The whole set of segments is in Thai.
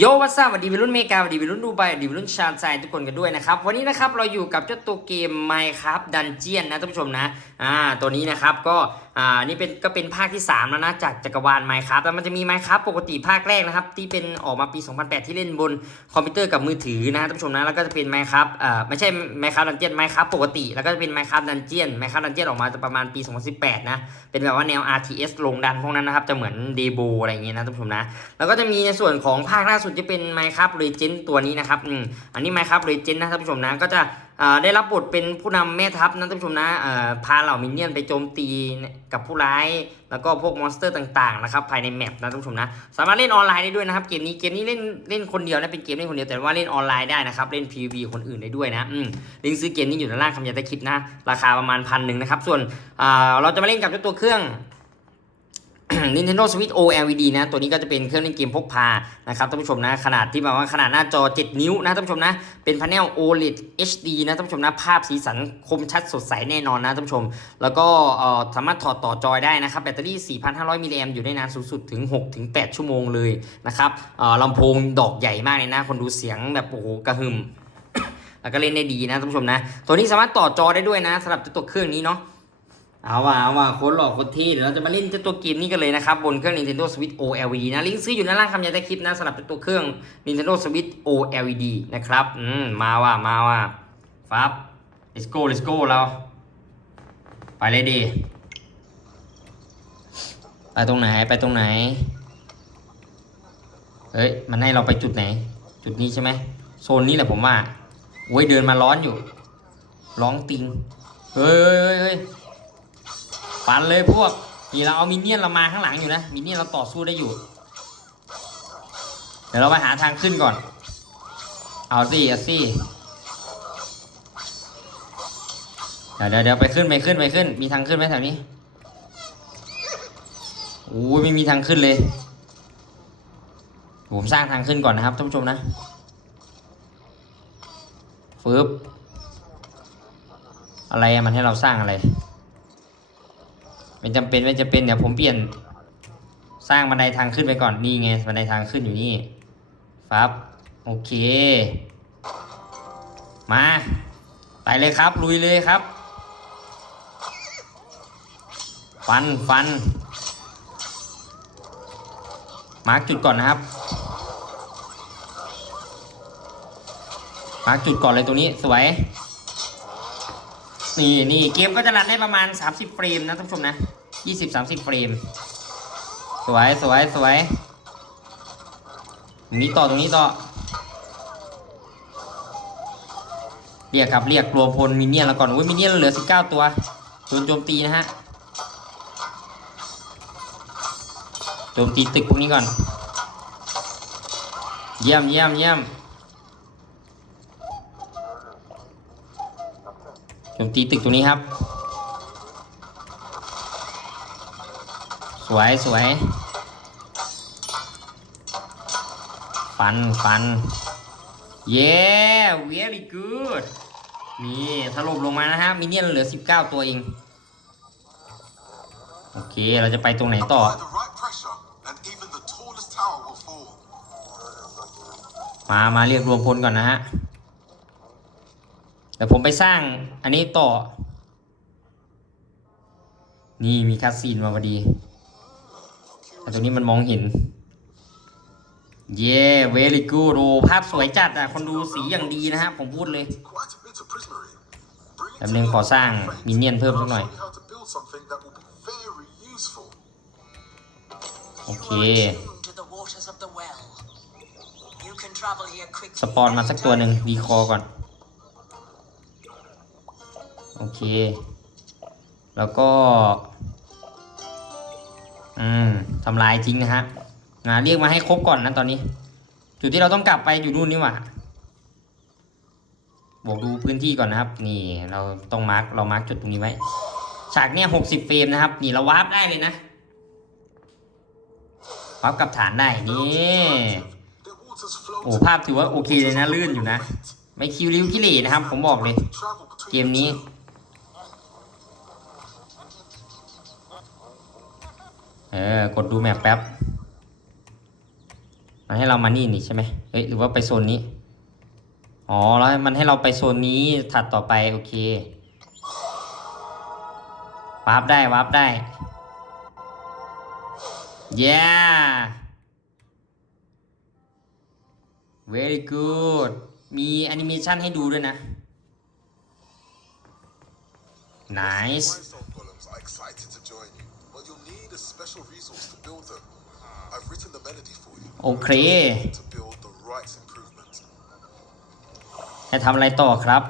โยวัสสวัสดีวัยรุ่นเมกาสวัสดีวัยรุ่นดูไบสวัสดีวัยรุ่นชาญไซทุกคนกันด้วยนะครับวันนี้นะครับเราอยู่กับเจ้าตัวเกม Minecraft Dungeon นะท่านผู้ชมนะอ่าตัวนี้นะครับก็ อ่านี่เป็นก็เป็นภาคที่ 3 แล้วนะจากจักรวาล Minecraft แล้วมันจะมี Minecraft ปกติภาคแรกนะครับ ที่เป็นออกมาปี 2008 ที่เล่นบนคอมพิวเตอร์กับมือถือนะท่านผู้ชมนะแล้วก็จะเป็น Minecraft อ่าไม่ใช่ Minecraft Dungeon Minecraft ปกติ แล้วก็จะเป็น Minecraft Dungeon Minecraft Dungeon ออกมาจะประมาณปี 2018 นะเป็นแบบว่าแนว RTS ลงดันพวกนั้นนะครับจะเหมือนเดโบอะไรอย่างเงี้ยนะท่านผู้ชมนะแล้วก็จะมีในส่วนของภาคล่าสุดที่เป็น Minecraft Legend ตัวนี้นะครับอืมอันนี้ Minecraft Legend นะท่านผู้ชมนะก็จะ ได้รับบทเป็นผู้นำแม่ทัพนะท่านผู้ชมนะพาเหล่ามินเนี่ยนไปโจมตีกับผู้ร้าย แล้วก็พวกมอนสเตอร์ต่างๆนะครับภายในแมปนะท่านผู้ชมนะ สามารถเล่นออนไลน์ได้ด้วยนะครับเกมนี้เกมนี้เล่นเล่นคนเดียวนะเป็นเกมเล่นคนเดียวแต่ว่าเล่นออนไลน์ได้นะครับเล่น PVP คนอื่นได้ด้วยนะลิงก์ซื้อเกมนี้อยู่ด้านล่างคำยาต้คลิปนะ ราคาประมาณพันหนึ่งนะครับส่วนเราจะมาเล่นกับเจ้าตัวเครื่อง Nintendo Switch OLED นะ ตัวนี้ก็จะเป็นเครื่องเล่นเกมพกพานะครับท่านผู้ชมนะ ขนาดที่แบบว่าขนาดหน้าจอ 7 นิ้วนะท่านผู้ชมนะ เป็นพาเนล OLED HD นะท่านผู้ชมนะ ภาพสีสันคมชัดสดใสแน่นอนนะท่านผู้ชม แล้วก็สามารถถอดต่อจอยได้นะครับ แบตเตอรี่ 4,500 มิลลิแอมอยู่ได้นานสูงสุดถึง 6-8 ชั่วโมงเลยนะครับลำโพงดอกใหญ่มากเลยนะ คนดูเสียงแบบโอ้โหกระหึ่มแล้วก็เล่นได้ดีนะท่านผู้ชมนะ ตัวนี้สามารถต่อจอได้ด้วยนะสำหรับตัวเครื่องนี้เนาะ เอาว่ะเอาว่ะโค้ดหลอกโค้ดที่เดี๋ยวเราจะมาเล่นเจ้าตัวเกมนี้กันเลยนะครับ บนเครื่อง Nintendo Switch OLED นะ ลิงก์ซื้ออยู่ด้านล่างคำยายใต้คลิปนะสำหรับตัวเครื่อง Nintendo Switch OLED นะครับ อืม มาว่ะมาว่ะฟับ let's go let's go เรา ไปเลยดี ไปตรงไหนไปตรงไหน เฮ้ย มันให้เราไปจุดไหน จุดนี้ใช่ไหมโซนนี้แหละผมว่าโว้ยเดินมาร้อนอยู่ ร้องติง เฮ้ยเฮ้ยเฮ้ย ฟันเลยพวกนี่เราเอามินเนี่ยนเรามาข้างหลังอยู่นะมินเนี่ยนเราต่อสู้ได้อยู่ เดี๋ยวเราไปหาทางขึ้นก่อน เอาสิเอาสิเดี๋ยวเดี๋ยวเดี๋ยวไปขึ้นไปขึ้นไปขึ้น มีทางขึ้นไหมแถวนี้โอ้ยไม่มีทางขึ้นเลย ผมสร้างทางขึ้นก่อนนะครับท่านผู้ชมนะฟึบอะไรมันให้เราสร้างอะไร ไม่จำเป็นไม่จะเป็นเดี๋ยวผมเปลี่ยน สร้างบันไดทางขึ้นไปก่อนนี่ไงบันไดทางขึ้นอยู่นี่ฟับโอเค มาไปเลยครับ ลุยเลยครับ ฟันฟัน มาร์กจุดก่อนนะครับ มาร์กจุดก่อนเลยตรงนี้สวย นี่นี่เกมก็จะรันได้ประมาณ 30 เฟรมนะท่านผู้ชมนะ 20 30 เฟรม สวยสวยสวยตรงนี้ต่อตรงนี้ต่อ เรียกครับเรียกรวมพลมินเนี่ยนแล้วก่อนอุ้ยมินเนี่ยนเราเหลือ 19 ตัวโดนโจมตีนะฮะโจมตีตึกพวกนี้ก่อน เยี่ยมเยี่ยมเยี่ยม โจมตีตึกตรงนี้ครับ สวยสวย ฟันฟัน เย้ very good นี่ถล่มลงมานะฮะ มินเนี่ยนเหลือ 19 ตัวเอง โอเค เราจะไปตรงไหนต่อ มา มาเรียกรวมพลก่อนนะฮะ เดี๋ยวผมไปสร้างอันนี้ต่อ นี่มีคัสซีนมาพอดี แต่ตรงนี้มันมองเห็น เย้เวลิกูโรภาพสวยจัดอะ คนดูสีอย่างดีนะฮะ ผมพูดเลย Quite a bit of prismarine. Bring it แป๊บ to นึง me ขอสร้าง friends, มินเนี่ยนเพิ่ม and สั I'll กหน่อย show you how to build something that will be very useful. โอ You เค are attuned to the waters of the well. You can travel here ส quickly. ปอนมาสักตัวหนึ่ง anytime. ดีคอก่อน โอ เค แล้วก็ อืมทำลายทิ้งนะฮะงานเรียกมาให้ครบก่อนนะตอนนี้ จุดที่เราต้องกลับไปอยู่นู่นนี่หว่าบอกดูพื้นที่ก่อนนะครับ นี่เราต้องมาร์กเรามาร์กจุดตรงนี้ไว้ ฉากเนี้ยหกสิบเฟรมนะครับ นี่เราวาร์ปได้เลยนะวาร์ปกับฐานได้นี่โอ้ภาพถือว่าโอเคเลยนะลื่นอยู่นะ ไม่คิวริ้วกิเลนะครับ ผมบอกเลย เกมนี้ เออกดดูแมปแป๊บมันให้เรามานี่นี่ใช่ไหมเฮ้ยหรือว่าไปโซนนี้ อ๋อแล้วมันให้เราไปโซนนี้ถัดต่อไปโอเควาร์ปได้วาร์ปได้ yeah very good มีแอนิเมชันให้ดูด้วยนะ nice Limestone golems are excited to join you, but you'll need a special resource to build them. I've written the melody for you. โอเค To build the right improvement. ให้ทำอะไรต่อครับ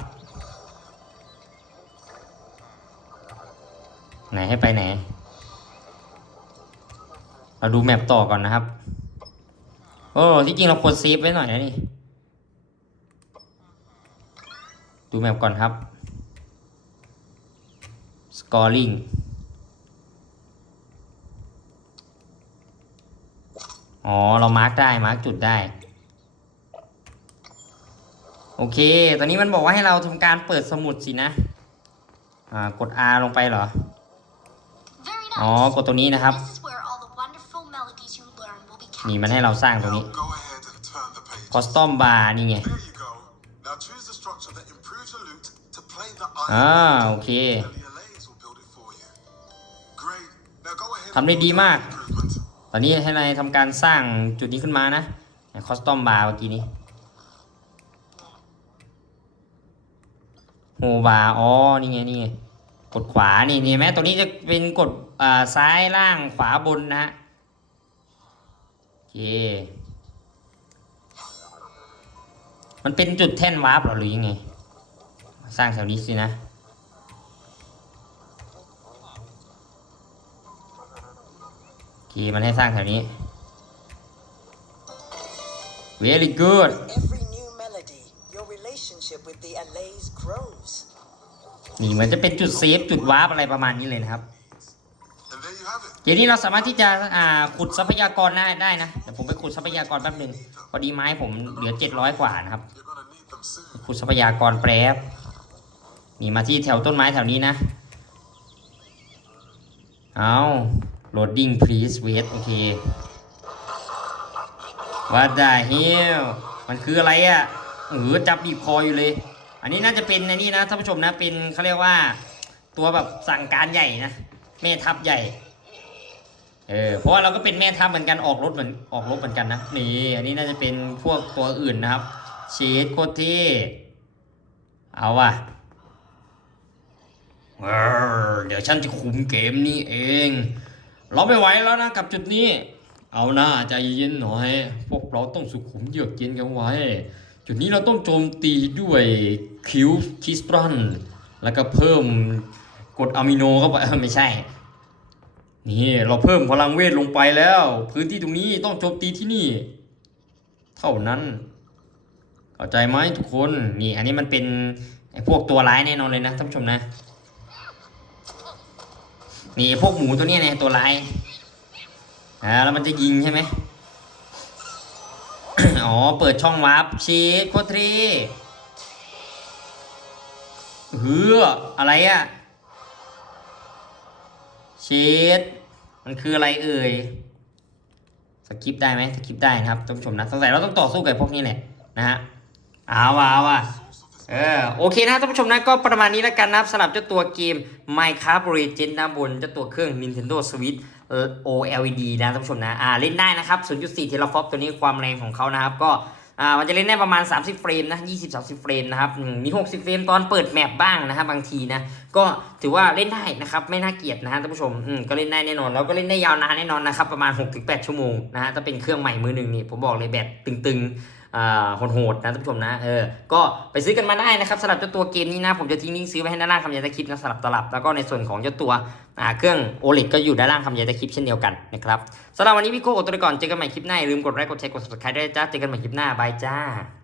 ไหนให้ไปไหน เราดูแมปต่อก่อนนะครับ โอ้ที่จริงเราควรเซฟไว้หน่อยนะนี่ ดูแมปก่อนครับ scoring อ๋อ เรามาร์กได้ มาร์กจุดได้ โอเค ตอนนี้มันบอกว่าให้เราทำการเปิดสมุดสินะ อ่า กด R ลงไปเหรอ Very อ๋อ nice. กดตรงนี้นะครับ This is where all the wonderful melodies you learn will be นี่ kept. มันให้เราสร้างตรง Now นี้ go ahead and turn the page. คอสตอมบาร์นี่ไง There you go. Now choose the structure that improves your loot to play the อ่า iron. โอเค LELAs will build it for you. Great. Now go ahead ทำได้ and ดี build มาก the improvement. ต อนนี้ให้นายทำการสร้างจุดนี้ขึ้นมานะคอสตอมบาร์เมื่อกี้นี้โฮบาร์อ๋อ นี่ไง นี่ไง กดขวา นี่นี่ไหมตัวนี้จะเป็นกดอ่าซ้ายล่างขวาบนนะฮะโอเค มันเป็นจุดแท่นวาร์ปหรือยังไง สร้างแถวนี้สินะ โอเคมันให้สร้างแถวนี้ very good With every new melody, your relationship with the allays grows. นี่เหมือนจะเป็นจุดเซฟจุดวาร์ปอะไรประมาณนี้เลยนะครับ And there you have it. เกมนี้เราสามารถที่จะอ่าขุดทรัพยากรได้ได้นะเดี๋ยวผมไปขุดทรัพยากรแป๊บหนึงพอดีไม้ผมเหลือ700กว่านะครับ You're gonna need them soon. ขุดทรัพยากรแป๊บนี่มาที่แถวต้นไม้แถวนี้นะ เอา loading please wait โอเค What the hell มันคืออะไรอะ่ะเออจับบีบคออยู่เลย อันนี้น่าจะเป็นในนี่นะท่านผู้ชมนะเป็นเขาเรียกว่า ตัวแบบสั่งการใหญ่นะแม่ทัพใหญ่เออเพราะว่าเราก็เป็นแม่ทัพเหมือนกันออกรถเหมือนออกรบเหมือนกันนะนี่อันนี้น่าจะเป็นพวกตัวอื่นนะครับเชดโคตรเท่เอาว่ะเออเดี๋ยวฉันจะคุมเกมนี้เอง เราไม่ไหวแล้วนะกับจุดนี้ เอาหน้าใจเย็นหน่อย พวกเราต้องสุขุมเยือกเย็นกันไว้ จุดนี้เราต้องโจมตีด้วยคิวคิสตรันแล้วก็เพิ่มกดอะมิโนเข้าไปไม่ใช่ นี่เราเพิ่มพลังเวทลงไปแล้ว พื้นที่ตรงนี้ต้องโจมตีที่นี่ เท่านั้น เข้าใจไหมทุกคน นี่อันนี้มันเป็นไอ้พวกตัวร้ายแน่นอนเลยนะท่านผู้ชมนะ นี่พวกหมูตัวนี้เนี่ยตัวร้ายอ่าแล้วมันจะยิงใช่ไหมอ๋อ เปิดช่องวาร์ปชีสโคตรีเฮืออะไรอะชีสมันคืออะไรเอ่ยสกิปได้ไหมสกิปได้นะครับท่านผู้ชมนะสงสัยเราต้องต่อสู้กับพวกนี้แหละนะฮะเอาว่ะเอาว่ะ เออโอเคนะท่านผู้ชมนะก็ประมาณนี้แล้วกันนะครับสำหรับเจ้าตัวเกม Minecraft Legends นะบนเจ้าตัวเครื่อง Nintendo Switch เอ่อ OLED นะท่านผู้ชมนะอ่าเล่นได้นะครับ 0.4 เทราฟอปตัวนี้ความแรงของเขานะครับก็อ่ามันจะเล่นได้ประมาณ 30 เฟรมนะ 20-30 เฟรมนะครับ มี 60 เฟรมตอนเปิดแมปบ้างนะครับบางทีนะ ก็ถือว่าเล่นได้นะครับ ไม่น่าเกลียดนะฮะท่านผู้ชม อืม ก็เล่นได้แน่นอน แล้วก็เล่นได้ยาวนานแน่นอนนะครับ ประมาณ 6-8 ชั่วโมงนะฮะ ถ้าเป็นเครื่องใหม่มือหนึ่งนี่ ผมบอกเลยแบตตึงๆ โหดๆนะท่านผู้ชมนะเออก็ไปซื้อกันมาได้นะครับสำหรับเจ้าตัวเกมนี้นะผมจะทิ้งลิงก์ซื้อไว้ให้ด้านล่างคำยายตะคลิปนะสำหรับตลับแล้วก็ในส่วนของเจ้าตัวเครื่องโอลิกก็อยู่ด้านล่างคำยายตะคลิปเช่นเดียวกันนะครับสำหรับวันนี้พี่โก้ขอตัวก่อนเจอกันใหม่คลิปหน้าอย่าลืมกดไลค์กดแชร์กด subscribe ด้วยจ้าเจอกันใหม่คลิปหน้าบายจ้า